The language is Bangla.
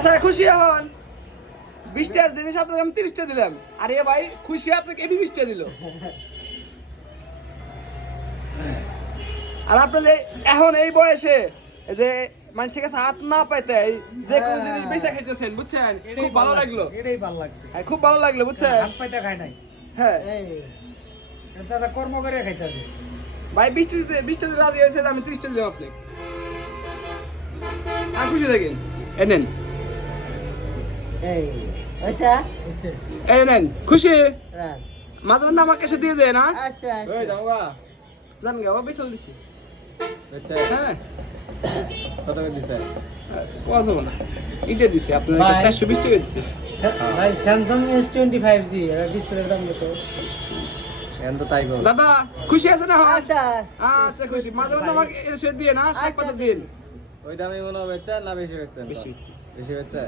আচ্ছা খুশি হন 20 টাকার জিনিস আপনাকে আমি 30 টা দিলাম আরে ভাই খুশি আপনাকে এবি 20 টা দিল আর আপনাদের এখন এই বয়সে এই যে মানুষের কাছে হাত না পাইতে যে কোন জিনিস বেচা খাইতেছেন বুঝছেন খুব ভালো লাগলো এটাই ভালো লাগছে হ্যাঁ খুব ভালো লাগলো বুঝছেন হাত পাইতে খাই নাই হ্যাঁ এই চাচা কর্ম করে খাইতেছে ভাই 20 টা দিতে রাজি হয়েছে আমি 30 টা দিলাম আপনাকে আর খুশি থাকেন এনেন এই আচ্ছা এই নেন খুশি রাখ মাঝে মাঝে আমার কাছে দিয়ে যায় না আচ্ছা ওই যাও গা জান গা বাবা বিছল দিছি আচ্ছা হ্যাঁ কত করে দিছে কোয়া যাবো না এটা দিছে আপনার ভাই। 420 টাকা দিছে ভাই স্যামসাং S25G এর ডিসপ্লের দাম কত এখন তো তাই গো দাদা খুশি আছে না আচ্ছা আচ্ছা খুশি মাঝে মাঝে আমাকে এসে দিয়ে না শাক পাতা দিন ওই দামে মনে হবে না বেশি হচ্ছে বেশি হচ্ছে বেশি হচ্ছে